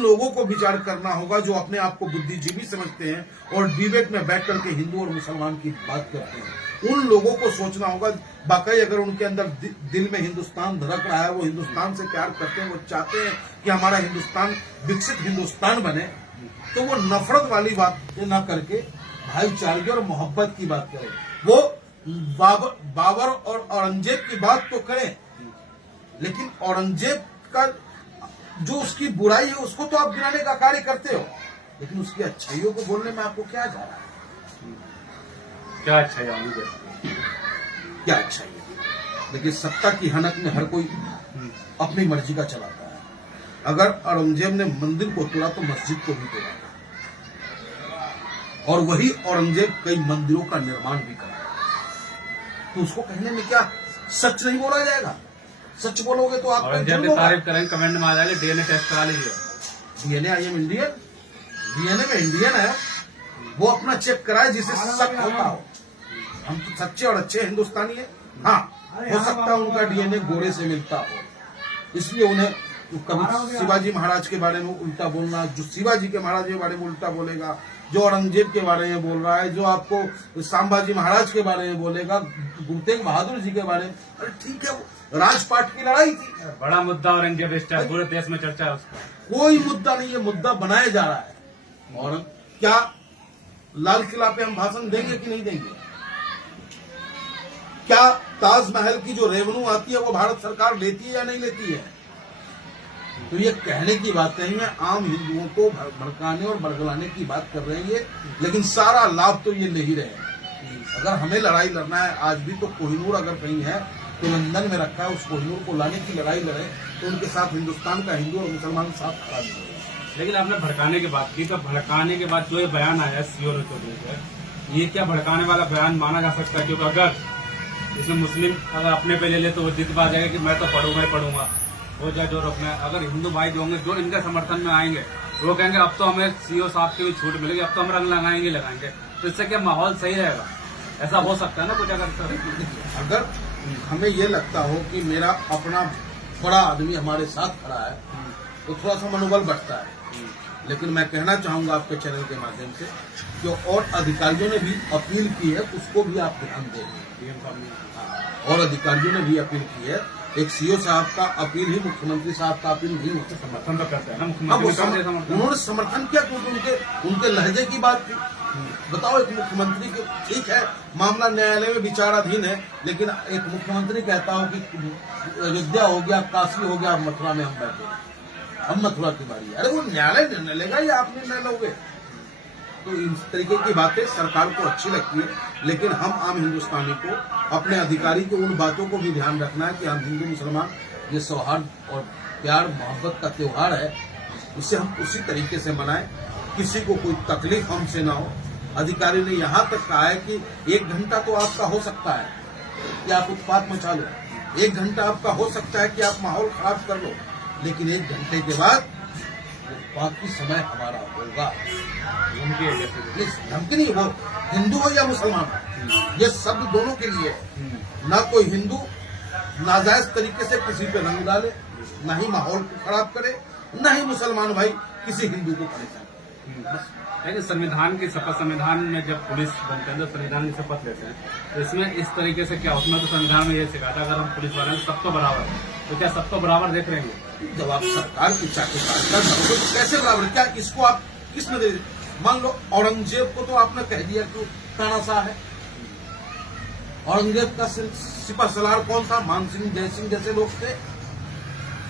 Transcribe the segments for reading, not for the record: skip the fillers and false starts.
लोगों को विचार करना होगा जो अपने आप को बुद्धिजीवी समझते हैं और डिबेट में बैठ करके हिंदू और मुसलमान की बात करते हैं। उन लोगों को सोचना होगा वाकई अगर उनके अंदर दिल में हिंदुस्तान धड़क रहा है, वो हिंदुस्तान से प्यार करते हैं, वो चाहते हैं कि हमारा हिंदुस्तान विकसित हिंदुस्तान बने, तो वो नफरत वाली बात ना करके भाईचारे और मोहब्बत की बात करें। वो बाबर और औरंगजेब की बात तो करें, लेकिन औरंगजेब का जो उसकी बुराई है उसको तो आप गिनाने का कार्य करते हो, लेकिन उसकी अच्छाइयों को बोलने में आपको क्या जा रहा है? क्या अच्छाई है? क्या अच्छाई है? देखिए, सत्ता की हनक में हर कोई अपनी मर्जी का चलाता है। अगर औरंगजेब ने मंदिर को तोड़ा तो मस्जिद को भी तोड़ा, और वही औरंगजेब कई मंदिरों का निर्माण भी करा, तो उसको कहने में क्या सच नहीं बोला जाएगा? सच बोलोगे तो आप तारीफ करेंगे, कमेंट में आ जाएंगे डीएनए टेस्ट करा लीजिए। DNA I am Indian, DNA में इंडियन है, वो अपना चेक कराए जिसे शक होता हो। हम तो सच्चे और अच्छे हिंदुस्तानी हैं। हाँ, हो सकता है उनका डीएनए गोरे से मिलता हो, इसलिए उन्हें कभी शिवाजी महाराज के बारे में उल्टा बोलना, जो शिवाजी के महाराज के बारे में उल्टा बोलेगा, जो औरंगजेब के बारे में बोल रहा है, जो आपको संभाजी महाराज के बारे में बोलेगा, गुरु तेग बहादुर जी के बारे में, अरे ठीक है, राजपाट की लड़ाई थी, बड़ा मुद्दा औरंगजेब, इस टाइम पूरे देश में चर्चा है उसका। कोई मुद्दा नहीं है, मुद्दा बनाया जा रहा है। और क्या लाल किला पे हम भाषण देंगे कि नहीं देंगे? क्या ताजमहल की जो रेवेन्यू आती है वो भारत सरकार लेती है या नहीं लेती है? तो ये कहने की बात नहीं है, आम हिंदुओं को भड़काने और बरगलाने की बात कर रहे हैं ये, लेकिन सारा लाभ तो ये ले ही रहे हैं। अगर हमें लड़ाई लड़ना है आज भी, तो कोहिनूर अगर कहीं है तो लंदन में रखा है, उस कोहिनूर को लाने की लड़ाई लड़े, तो उनके साथ हिंदुस्तान का हिंदू और मुसलमान साथ खड़ा नहीं होगा। लेकिन आपने भड़काने की बात की, तो भड़काने के बाद जो ये बयान आया सीओ चौधरी का, ये क्या भड़काने वाला बयान माना जा सकता है? क्योंकि अगर इसमें मुस्लिम अगर अपने पे ले ले तो वो जिद पा जाएगा कि मैं तो पढ़ूंगा ही पढ़ूंगा, वो जाए जो रोकना है। अगर हिंदू भाई जो होंगे, जो इनके समर्थन में आएंगे, वो कहेंगे अब तो हमें सीओ साहब की भी छूट मिलेगी, अब तो हम रंग लगाएंगे, तो इससे क्या माहौल सही रहेगा? ऐसा हो सकता है ना कुछ? अगर हमें ये लगता हो कि मेरा अपना बड़ा आदमी हमारे साथ खड़ा है, तो थोड़ा सा मनोबल बढ़ता है। लेकिन मैं कहना चाहूंगा आपके चैनल के माध्यम से कि और अधिकारियों ने भी अपील की है, उसको भी आप ध्यान देंगे। और अधिकारियों ने भी अपील की है, एक सीओ साहब का अपील ही मुख्यमंत्री साहब का अपील नहीं होता, समर्थन तो करते हैं ना मुख्यमंत्री। उन्होंने समर्थन किया क्योंकि उनके लहजे की बात थी। बताओ, एक मुख्यमंत्री के, ठीक है मामला न्यायालय में विचाराधीन है, लेकिन एक मुख्यमंत्री कहता हो कि अयोध्या हो गया, काशी हो गया, मथुरा में हम बैठे, हम मथुरा की बारी है। अरे वो न्यायालय निर्णय लेगा या आप निर्णय लोगे? तो इस तरीके की बातें सरकार को अच्छी लगती है, लेकिन हम आम हिंदुस्तानी को, अपने अधिकारी को उन बातों को भी ध्यान रखना है कि हम हिंदू मुसलमान, ये सौहार्द और प्यार मोहब्बत का त्योहार है, इसे हम उसी तरीके से मनाएं, किसी को कोई तकलीफ हमसे ना हो। अधिकारी ने यहाँ तक कहा है कि 1 घंटा तो आपका हो सकता है कि आप उत्पात मचा लो, 1 घंटा आपका हो सकता है कि आप माहौल खराब कर लो, लेकिन 1 घंटे के बाद बाकी समय हमारा होगा। धमकी नहीं, वो हिंदू हो या मुसलमान, ये शब्द दोनों के लिए है। ना कोई हिंदू नाजायज तरीके से किसी पे रंग डाले, ना ही माहौल को खराब करे, ना ही मुसलमान भाई किसी हिंदू को परेशान करे। लेकिन संविधान की शपथ, संविधान में जब पुलिस बनते हैं तो संविधान की शपथ लेते हैं, तो इसमें इस तरीके से क्या, उसमें तो संविधान में ये सिखा था अगर हम पुलिस वाले हैं सबको बराबर है, तो क्या सबको बराबर देख रहे हैं? जब आप सरकार की चाकरी कर रहे तो कैसे बराबर? क्या इसको आप किस नजरिए? मान लो औरंगजेब को तो आपने कह दिया कि तानाशाह है। औरंगजेब का सिपह सलार कौन था? मान सिंह, जय सिंह जैसे लोग थे।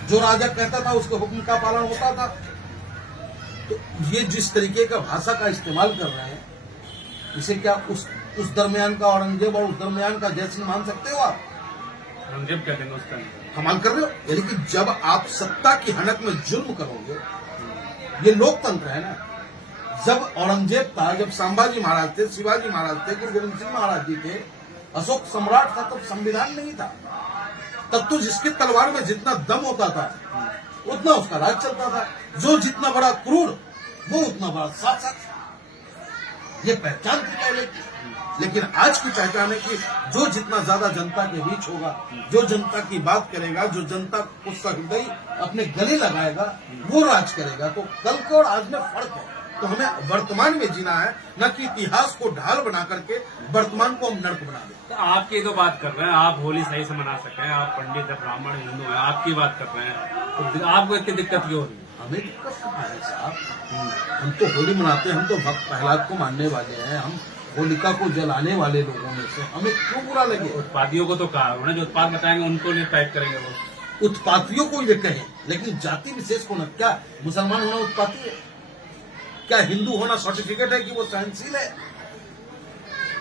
जो राजा कहता था उसके हुक्म का पालन होता था। तो ये जिस तरीके का भाषा का इस्तेमाल कर रहे हैं, इसे क्या उस दरमियान का औरंगजेब और उस दरमियान का जय सिंह मान सकते हो आप? औरंगजेब कह देंगे उसका, कमाल कर रहे हो। यानी कि जब आप सत्ता की हनक में जुल्म करोगे, ये लोकतंत्र है ना। जब औरंगजेब था, जब संभाजी महाराज थे, शिवाजी महाराज थे, गुरु गोविंद सिंह महाराज जी थे, अशोक सम्राट था, तब संविधान नहीं था। तब तो जिसकी तलवार में जितना दम होता था उतना उसका राज चलता था। जो जितना बड़ा क्रूर, वो उतना बड़ा शासक। ये पहचान थी पहले की। लेकिन आज की पहचान है कि जो जितना ज्यादा जनता के बीच होगा, जो जनता की बात करेगा, जो जनता उसका हृदय अपने गले लगाएगा, वो राज करेगा। तो कल के और आज में फर्क है। तो हमें वर्तमान में जीना है, न कि इतिहास को ढाल बना करके वर्तमान को हम नर्क बना दें। तो आपकी तो बात कर रहे हैं, आप होली सही से मना सकें, आप पंडित है, ब्राह्मण हिंदू हैं, आपकी बात कर रहे हैं, तो आपको इतनी दिक्कत क्यों हो रही है? हमें दिक्कत नहीं है साहब, हम तो होली मनाते हैं, हम तो भक्त प्रहलाद को मानने वाले हैं, हम होलिका को जलाने वाले लोगों में से, हमें क्यों बुरा लगे? उत्पादियों को तो कहा उन्हें, जो उत्पाद बताएंगे उनको लिए टाइप करेंगे वो। उत्पातियों को ये कहें, लेकिन जाति विशेष को न। क्या मुसलमान होना उत्पाती है? क्या हिंदू होना सर्टिफिकेट है कि वो सहनशील है?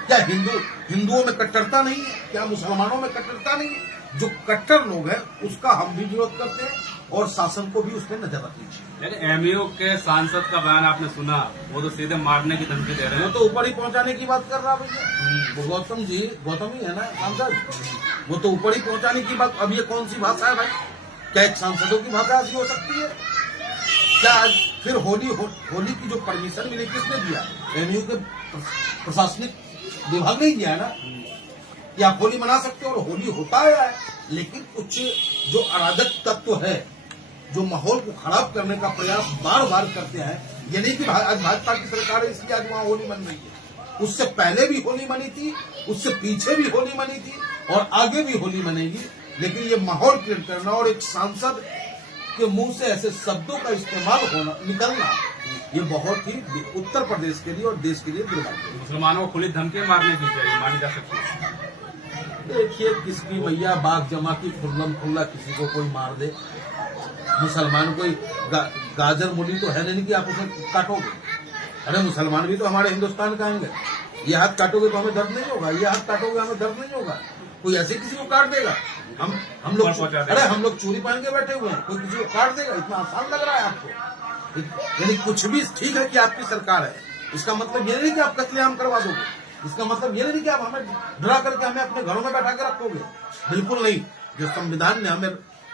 क्या हिंदुओं में कट्टरता नहीं है? क्या मुसलमानों में कट्टरता नहीं है? जो कट्टर लोग हैं उसका हम भी विरोध करते हैं और शासन को भी उस पर नजर रखनी चाहिए। एमयू के सांसद का बयान आपने सुना, वो तो सीधे मारने की धमकी दे रहे हैं। वो तो ऊपर ही पहुंचाने की बात कर रहा भैया, वो गौतम ही है ना सांसद, वो तो ऊपर ही पहुंचाने की बात। अब ये कौन सी भाषा है भाई? क्या एक सांसदों की भाषा ऐसी हो सकती है? क्या आज फिर होली की जो परमिशन मिली किसने दिया? एमयू के प्रशासनिक विभाग ने दिया है ना कि आप होली मना सकते हो, और होली होता है। लेकिन कुछ जो अराजक तत्व है, जो माहौल को खराब करने का प्रयास बार बार करते हैं, ये नहीं कि आज भाजपा की सरकार है इसलिए आज वहां होली मन रही है। उससे पहले भी होली मनी थी, उससे पीछे भी होली मनी थी, और आगे भी होली मनेगी। लेकिन ये माहौल क्रिएट करना और एक सांसद के मुंह से ऐसे शब्दों का इस्तेमाल निकलना, ये बहुत ही उत्तर प्रदेश के लिए और देश के लिए दुर्भाग्य। मुसलमानों को खुली धमकी मारने की चाहिए, मानी जा सकती है। देखिए, किसकी भैया बाग जमा की खुल्लम खुल्ला किसी को कोई मार दे। मुसलमान कोई गाजर मूली तो है नहीं कि आप उसे काटोगे। अरे मुसलमान भी तो हमारे हिंदुस्तान का आएंगे। ये हाथ काटोगे तो हमें दर्द नहीं होगा, ये हाथ काटोगे हमें दर्द नहीं होगा। कोई ऐसे किसी को काट देगा? हम लोग चूड़ी पहन के बैठे हुए हैं, कोई किसी को काट देगा? इतना आसान लग रहा है आपको? यानी कुछ भी ठीक है कि आपकी सरकार है, इसका मतलब ये नहीं कि आप कत्लेआम करवा दोगे। इसका मतलब ये नहीं कि आप हमें डरा करके हमें अपने घरों में बैठा के रखोगे। बिल्कुल नहीं। जो संविधान ने हमें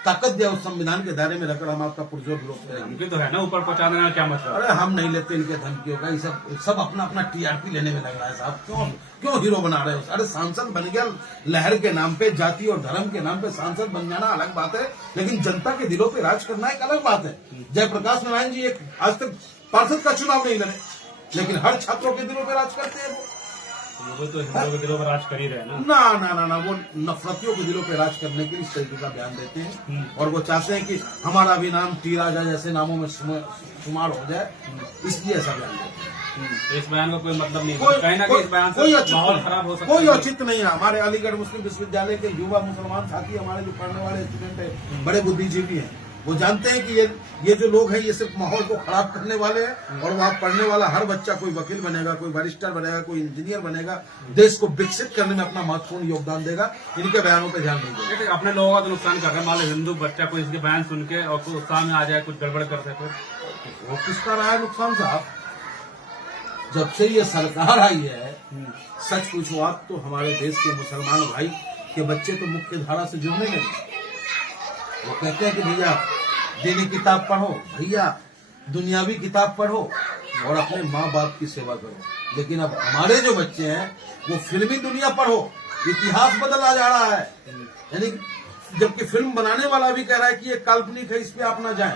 ताकत दिया, उस संविधान के दायरे में रखकर हम आपका पुरजोर विरोध करेंगे। तो है ना, ऊपर पहुंचा देना क्या मतलब? अरे हम नहीं लेते इनके धमकियों का। ये सब अपना अपना टीआरपी लेने में लग रहा है साहब। क्यों हीरो बना रहे हो? अरे सांसद बन गया, लहर के नाम पे, जाति और धर्म के नाम पे सांसद बन जाना अलग बात है, लेकिन जनता के दिलों पे राज करना एक अलग बात है। जयप्रकाश नारायण जी एक आज तक पार्षद का चुनाव नहीं लड़े, लेकिन हर छात्रों के दिलों पे राज करते हैं। वो तो हिंदुओं के दिलों पर राज कर ही रहे हैं ना। ना, वो नफरतियों के दिलों पे राज करने के लिए इस तरीके का बयान देते हैं, और वो चाहते हैं कि हमारा भी नाम टी राजा जैसे नामों में शुमार हो जाए, इसलिए ऐसा बयान देते हैं। तो इस बयान का कोई मतलब नहीं है, कहीं ना कहीं इस बयान से माहौल खराब हो सकता है। कोई औचित्य नहीं है। हमारे अलीगढ़ मुस्लिम विश्वविद्यालय के युवा मुसलमान साथी, हमारे जो पढ़ने वाले स्टूडेंट है, बड़े बुद्धिजीवी हैं, वो जानते हैं कि ये जो लोग हैं ये सिर्फ माहौल को खराब करने वाले हैं, और वहाँ पढ़ने वाला हर बच्चा कोई वकील बनेगा, कोई बैरिस्टर बनेगा, कोई इंजीनियर बनेगा, देश को विकसित करने में अपना महत्वपूर्ण योगदान देगा। इनके बयानों पे ध्यान नहीं देगा। अपने लोगों का तो नुकसान कर रहे हैं। मान लो हिंदू बच्चा कोई इसके बयान सुन के और उत्साह में आ जाए, कुछ गड़बड़ कर सके, वो किसका रहा है नुकसान साहब? जब से ये सरकार आई है, सच पूछो आप तो हमारे देश के मुसलमान भाई के बच्चे तो मुख्य धारा से जुड़ने लगे। वो कहते हैं कि भैया दीनी किताब पढ़ो, भैया दुनियावी किताब पढ़ो, और अपने माँ बाप की सेवा करो। लेकिन अब हमारे जो बच्चे हैं वो फिल्मी दुनिया पढ़ो, इतिहास बदला जा रहा है। यानी जबकि फिल्म बनाने वाला भी कह रहा है कि ये काल्पनिक है, इस पे आप ना जाएं।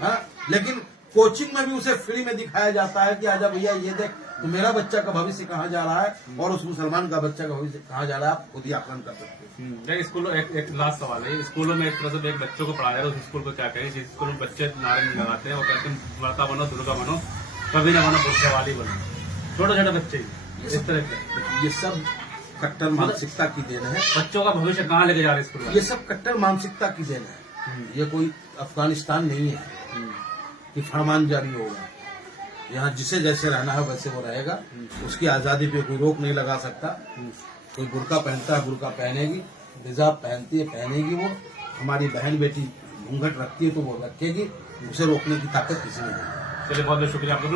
हाँ, लेकिन कोचिंग में भी उसे फ्री में दिखाया जाता है कि आजा भैया ये देख, तो मेरा बच्चा का भविष्य कहाँ जा रहा है और उस मुसलमान का बच्चा का भविष्य कहाँ जा रहा है, आप खुद ही आकलन कर सकते हैं। स्कूलों एक लास्ट सवाल है, स्कूलों में एक तरह से एक बच्चों को पढ़ाया जाए, उस स्कूल को क्या कहें? जिस स्कूल में बच्चे नारे नहीं लगाते हैं, वो कहते हैं माता बनो, दुर्गा बनो, कभी न बनो बुढ़ावाली बनो, छोटे छोटे बच्चे इस तरह के। ये सब कट्टर मानसिकता की देन है। बच्चों का भविष्य कहाँ लेके जा रहे हैं स्कूल? ये सब कट्टर मानसिकता की देन है। ये कोई अफगानिस्तान नहीं है कि फरमान जारी होगा। यहाँ जिसे जैसे रहना है वैसे वो रहेगा, उसकी आजादी पे कोई रोक नहीं लगा सकता। कोई बुर्का पहनता है, बुर्का पहनेगी, हिजाब पहनती है, पहनेगी। वो हमारी बहन बेटी घूंघट रखती है तो वो रखेगी, उसे रोकने की ताकत किसी ने नहीं। चलिए, बहुत बहुत शुक्रिया आपका।